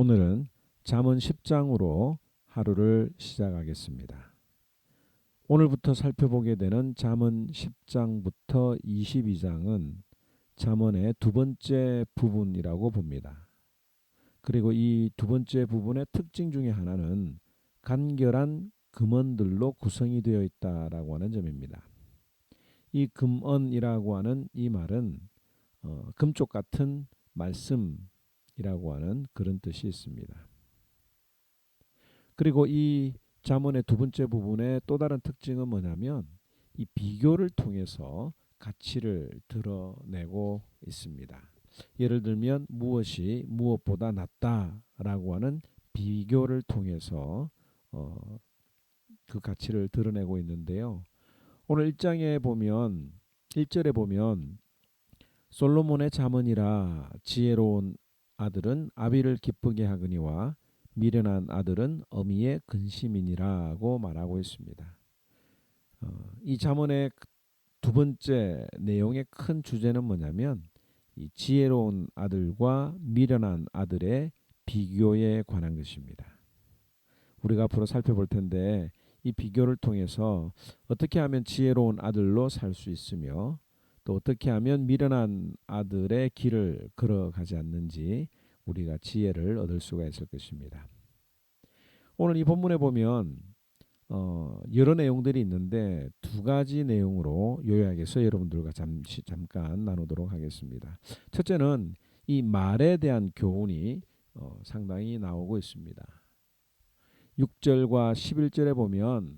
오늘은 잠언 10장으로 하루를 시작하겠습니다. 오늘부터 살펴보게 되는 잠언 10장부터 22장은 잠언의 두 번째 부분이라고 봅니다. 그리고 이 두 번째 부분의 특징 중에 하나는 간결한 금언들로 구성이 되어 있다라고 하는 점입니다. 이 금언이라고 하는 이 말은 금쪽 같은 말씀이라고 하는 그런 뜻이 있습니다. 그리고 이 잠언의 두 번째 부분의 또 다른 특징은 뭐냐면 이 비교를 통해서 가치를 드러내고 있습니다. 예를 들면 무엇이 무엇보다 낫다라고 하는 비교를 통해서 그 가치를 드러내고 있는데요. 오늘 1절에 보면 솔로몬의 잠언이라 지혜로운 아들은 아비를 기쁘게 하거니와 미련한 아들은 어미의 근심이니라고 말하고 있습니다. 이 잠언의 두 번째 내용의 큰 주제는 뭐냐면 이 지혜로운 아들과 미련한 아들의 비교에 관한 것입니다. 우리가 앞으로 살펴볼 텐데 이 비교를 통해서 어떻게 하면 지혜로운 아들로 살 수 있으며 또 어떻게 하면 미련한 아들의 길을 걸어가지 않는지 우리가 지혜를 얻을 수가 있을 것입니다. 오늘 이 본문에 보면 여러 내용들이 있는데 두 가지 내용으로 요약해서 여러분들과 잠깐 나누도록 하겠습니다. 첫째는 이 말에 대한 교훈이 상당히 나오고 있습니다. 6절과 11절에 보면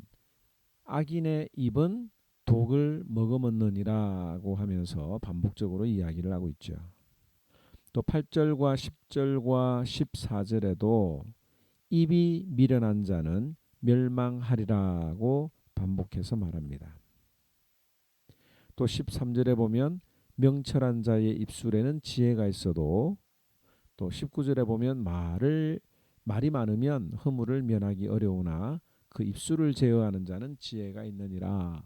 악인의 입은 독을 머금었느니라고 하면서 반복적으로 이야기를 하고 있죠. 또 8절과 10절과 14절에도 입이 미련한 자는 멸망하리라고 반복해서 말합니다. 또 13절에 보면 명철한 자의 입술에는 지혜가 있어도 또 19절에 보면 말이 많으면 허물을 면하기 어려우나 그 입술을 제어하는 자는 지혜가 있느니라.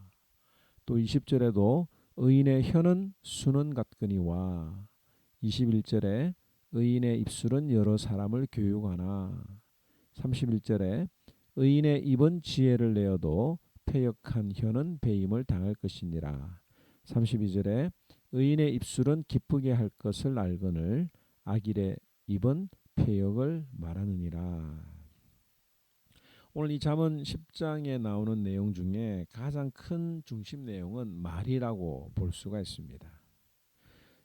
또 20절에도 의인의 혀는 수는 같거니와 21절에 의인의 입술은 여러 사람을 교육하나 31절에 의인의 입은 지혜를 내어도 패역한 혀는 배임을 당할 것이니라. 32절에 의인의 입술은 기쁘게 할 것을 알거늘 악인의 입은 패역을 말하느니라. 오늘 이 잠언 10장에 나오는 내용 중에 가장 큰 중심 내용은 말이라고 볼 수가 있습니다.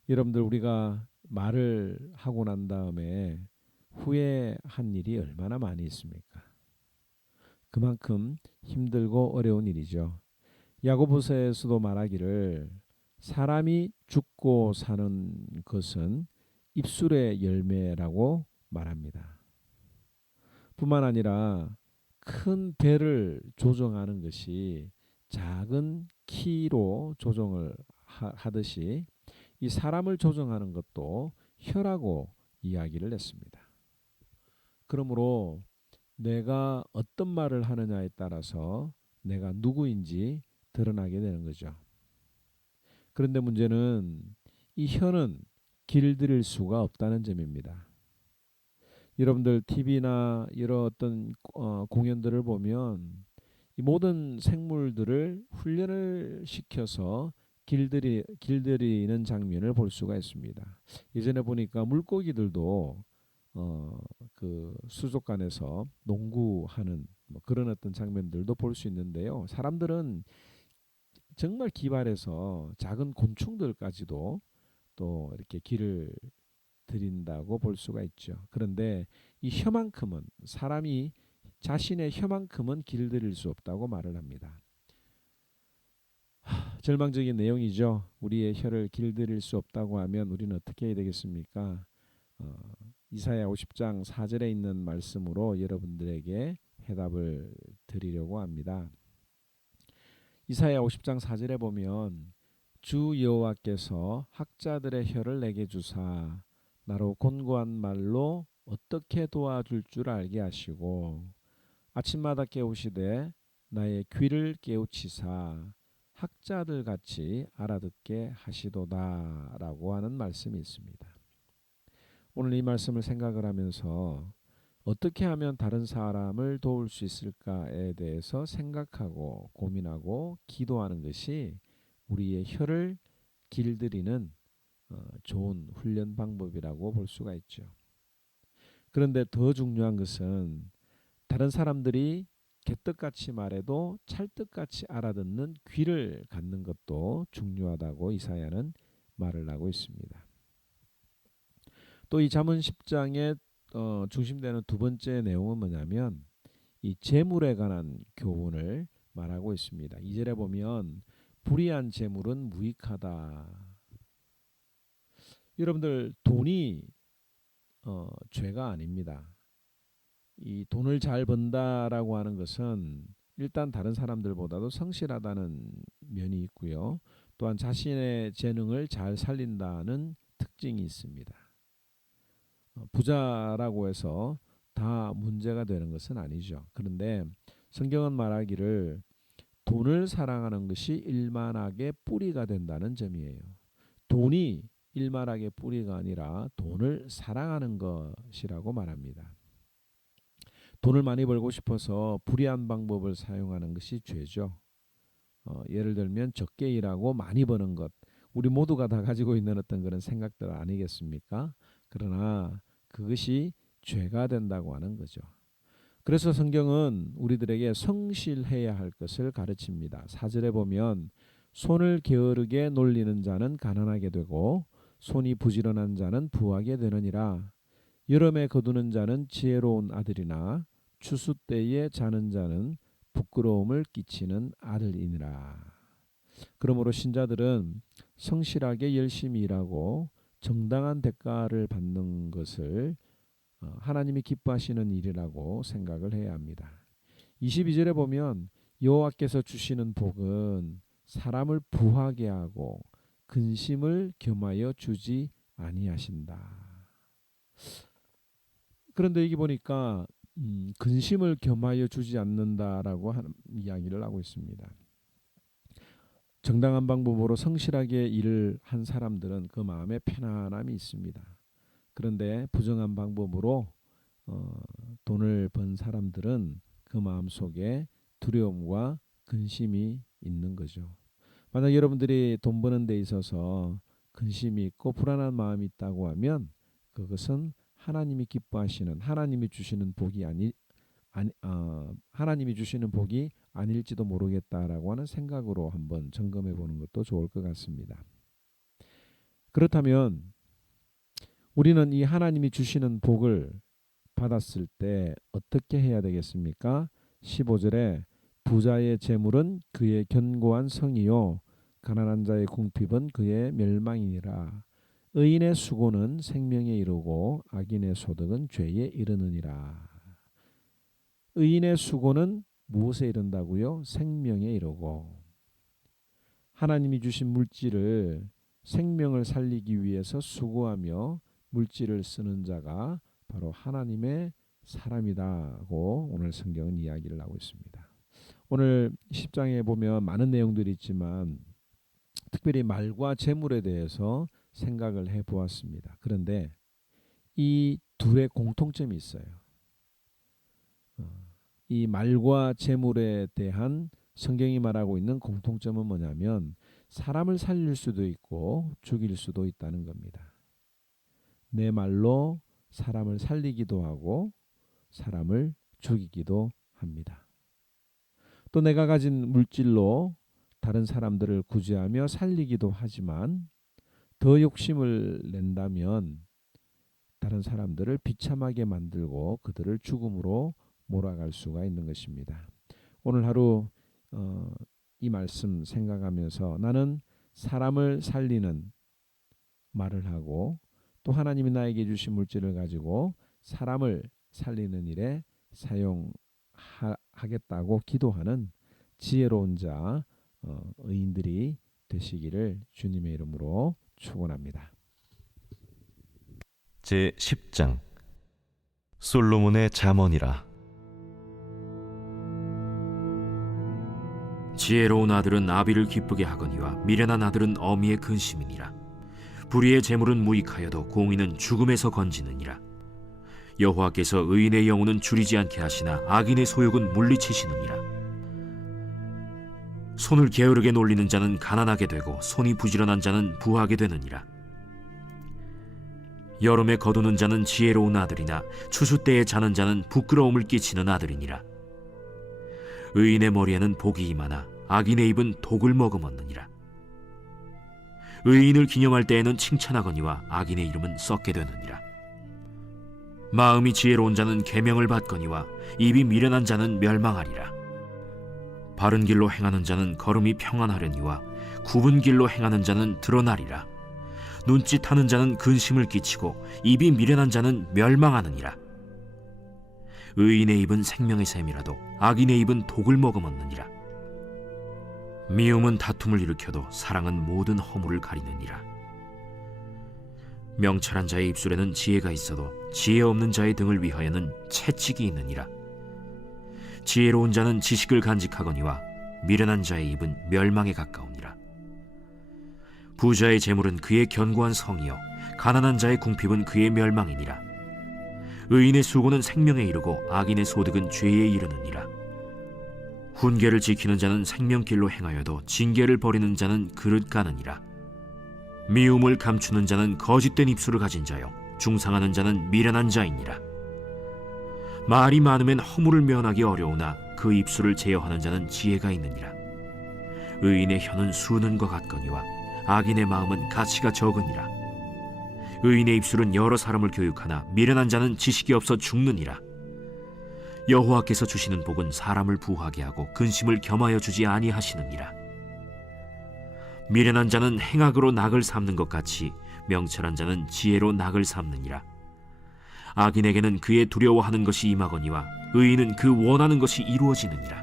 여러분들 우리가 말을 하고 난 다음에 후회한 일이 얼마나 많이 있습니까? 그만큼 힘들고 어려운 일이죠. 야고보서에서도 말하기를 사람이 죽고 사는 것은 입술의 열매라고 말합니다. 뿐만 아니라 큰 배를 조정하는 것이 작은 키로 조정을 하듯이 이 사람을 조정하는 것도 혀라고 이야기를 했습니다. 그러므로 내가 어떤 말을 하느냐에 따라서 내가 누구인지 드러나게 되는 거죠. 그런데 문제는 이 혀는 길들일 수가 없다는 점입니다. 여러분들 TV나 이런 어떤 공연들을 보면 이 모든 생물들을 훈련을 시켜서 길들이는 장면을 볼 수가 있습니다. 예전에 보니까 물고기들도 그 수족관에서 농구하는 뭐 그런 어떤 장면들도 볼 수 있는데요. 사람들은 정말 기발해서 작은 곤충들까지도 또 이렇게 길을 들인다고 볼 수가 있죠. 그런데 이 혀만큼은 사람이 자신의 혀만큼은 길들일 수 없다고 말을 합니다. 절망적인 내용이죠. 우리의 혀를 길들일 수 없다고 하면 우리는 어떻게 해야 되겠습니까? 이사야 50장 4절에 있는 말씀으로 여러분들에게 해답을 드리려고 합니다. 이사야 50장 4절에 보면 주 여호와께서 학자들의 혀를 내게 주사 나로 곤고한 말로 어떻게 도와줄 줄 알게 하시고 아침마다 깨우시되 나의 귀를 깨우치사 학자들 같이 알아듣게 하시도다라고 하는 말씀이 있습니다. 오늘 이 말씀을 생각을 하면서 어떻게 하면 다른 사람을 도울 수 있을까에 대해서 생각하고 고민하고 기도하는 것이 우리의 혀를 길들이는 좋은 훈련 방법이라고 볼 수가 있죠. 그런데 더 중요한 것은 다른 사람들이 개떡같이 말해도 찰떡같이 알아듣는 귀를 갖는 것도 중요하다고 이사야는 말을 하고 있습니다. 또 이 잠언 10장의 중심되는 두 번째 내용은 뭐냐면 이 재물에 관한 교훈을 말하고 있습니다. 2절에 보면 불의한 재물은 무익하다. 여러분들 돈이 죄가 아닙니다. 이 돈을 잘 번다라고 하는 것은 일단 다른 사람들보다도 성실하다는 면이 있고요. 또한 자신의 재능을 잘 살린다는 특징이 있습니다. 부자라고 해서 다 문제가 되는 것은 아니죠. 그런데 성경은 말하기를 돈을 사랑하는 것이 일만하게 뿌리가 된다는 점이에요. 돈이 일만하게 뿌리가 아니라 돈을 사랑하는 것이라고 말합니다. 돈을 많이 벌고 싶어서 불의한 방법을 사용하는 것이 죄죠. 예를 들면 적게 일하고 많이 버는 것. 우리 모두가 다 가지고 있는 어떤 그런 생각들 아니겠습니까? 그러나 그것이 죄가 된다고 하는 거죠. 그래서 성경은 우리들에게 성실해야 할 것을 가르칩니다. 4절에 보면 손을 게으르게 놀리는 자는 가난하게 되고 손이 부지런한 자는 부하게 되느니라. 여름에 거두는 자는 지혜로운 아들이나 추수 때에 자는 자는 부끄러움을 끼치는 아들이니라. 그러므로 신자들은 성실하게 열심히 일하고 정당한 대가를 받는 것을 하나님이 기뻐하시는 일이라고 생각을 해야 합니다. 22절에 보면 여호와께서 주시는 복은 사람을 부하게 하고 근심을 겸하여 주지 아니하신다. 그런데 여기 보니까 근심을 겸하여 주지 않는다라고 하는 이야기를 하고 있습니다. 정당한 방법으로 성실하게 일을 한 사람들은 그 마음에 편안함이 있습니다. 그런데 부정한 방법으로 돈을 번 사람들은 그 마음 속에 두려움과 근심이 있는 거죠. 만약 여러분들이 돈 버는 데 있어서 근심이 있고 불안한 마음이 있다고 하면 그것은 하나님이 기뻐하시는 하나님이 주시는 복이 하나님이 주시는 복이 아닐지도 모르겠다라고 하는 생각으로 한번 점검해 보는 것도 좋을 것 같습니다. 그렇다면 우리는 이 하나님이 주시는 복을 받았을 때 어떻게 해야 되겠습니까? 15절에 부자의 재물은 그의 견고한 성이요 가난한 자의 궁핍은 그의 멸망이니라. 의인의 수고는 생명에 이르고 악인의 소득은 죄에 이르느니라. 의인의 수고는 무엇에 이른다고요? 생명에 이르고. 하나님이 주신 물질을 생명을 살리기 위해서 수고하며 물질을 쓰는 자가 바로 하나님의 사람이다고 오늘 성경은 이야기를 하고 있습니다. 오늘 10장에 보면 많은 내용들이 있지만 특별히 말과 재물에 대해서 생각을 해보았습니다. 그런데 이 둘의 공통점이 있어요. 이 말과 재물에 대한 성경이 말하고 있는 공통점은 뭐냐면 사람을 살릴 수도 있고 죽일 수도 있다는 겁니다. 내 말로 사람을 살리기도 하고 사람을 죽이기도 합니다. 또 내가 가진 물질로 다른 사람들을 구제하며 살리기도 하지만 더 욕심을 낸다면 다른 사람들을 비참하게 만들고 그들을 죽음으로 몰아갈 수가 있는 것입니다. 오늘 하루 이 말씀 생각하면서 나는 사람을 살리는 말을 하고 또 하나님이 나에게 주신 물질을 가지고 사람을 살리는 일에 사용하겠다고 기도하는 지혜로운 자 의인들이 되시기를 주님의 이름으로 축원합니다. 제 10장 솔로몬의 잠언이라. 지혜로운 아들은 아비를 기쁘게 하거니와 미련한 아들은 어미의 근심이니라. 불의의 재물은 무익하여도 공의는 죽음에서 건지느니라. 여호와께서 의인의 영혼은 줄이지 않게 하시나 악인의 소욕은 물리치시느니라. 손을 게으르게 놀리는 자는 가난하게 되고 손이 부지런한 자는 부하게 되느니라. 여름에 거두는 자는 지혜로운 아들이나 추수 때에 자는 자는 부끄러움을 끼치는 아들이니라. 의인의 머리에는 복이 임하나 악인의 입은 독을 머금었느니라. 의인을 기념할 때에는 칭찬하거니와 악인의 이름은 썩게 되느니라. 마음이 지혜로운 자는 계명을 받거니와 입이 미련한 자는 멸망하리라. 바른 길로 행하는 자는 걸음이 평안하려니와 굽은 길로 행하는 자는 드러나리라. 눈짓하는 자는 근심을 끼치고 입이 미련한 자는 멸망하느니라. 의인의 입은 생명의 샘이라도 악인의 입은 독을 머금었느니라. 미움은 다툼을 일으켜도 사랑은 모든 허물을 가리느니라. 명철한 자의 입술에는 지혜가 있어도 지혜 없는 자의 등을 위하여는 채찍이 있느니라. 지혜로운 자는 지식을 간직하거니와 미련한 자의 입은 멸망에 가까우니라. 부자의 재물은 그의 견고한 성이요 가난한 자의 궁핍은 그의 멸망이니라. 의인의 수고는 생명에 이르고 악인의 소득은 죄에 이르느니라. 훈계를 지키는 자는 생명길로 행하여도 징계를 버리는 자는 그릇 가느니라. 미움을 감추는 자는 거짓된 입술을 가진 자요 중상하는 자는 미련한 자이니라. 말이 많으면 허물을 면하기 어려우나 그 입술을 제어하는 자는 지혜가 있느니라. 의인의 혀는 수는과 같거니와 악인의 마음은 가치가 적으니라. 의인의 입술은 여러 사람을 교육하나 미련한 자는 지식이 없어 죽느니라. 여호와께서 주시는 복은 사람을 부하게 하고 근심을 겸하여 주지 아니하시느니라. 미련한 자는 행악으로 낙을 삼는 것 같이 명철한 자는 지혜로 낙을 삼느니라. 악인에게는 그의 두려워하는 것이 임하거니와 의인은 그 원하는 것이 이루어지느니라.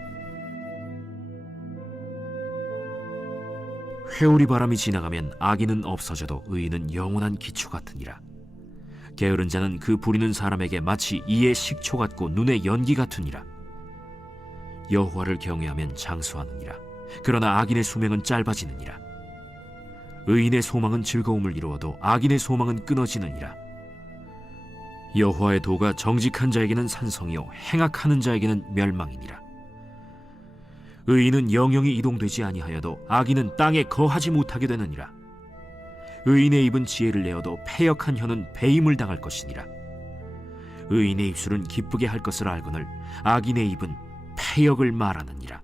회오리 바람이 지나가면 악인은 없어져도 의인은 영원한 기초 같으니라. 게으른 자는 그 부리는 사람에게 마치 이의 식초 같고 눈의 연기 같으니라. 여호와를 경외하면 장수하느니라. 그러나 악인의 수명은 짧아지느니라. 의인의 소망은 즐거움을 이루어도 악인의 소망은 끊어지느니라. 여호와의 도가 정직한 자에게는 산성이요 행악하는 자에게는 멸망이니라. 의인은 영영이 이동되지 아니하여도 악인은 땅에 거하지 못하게 되느니라. 의인의 입은 지혜를 내어도 패역한 혀는 배임을 당할 것이니라. 의인의 입술은 기쁘게 할 것을 알거늘 악인의 입은 패역을 말하느니라.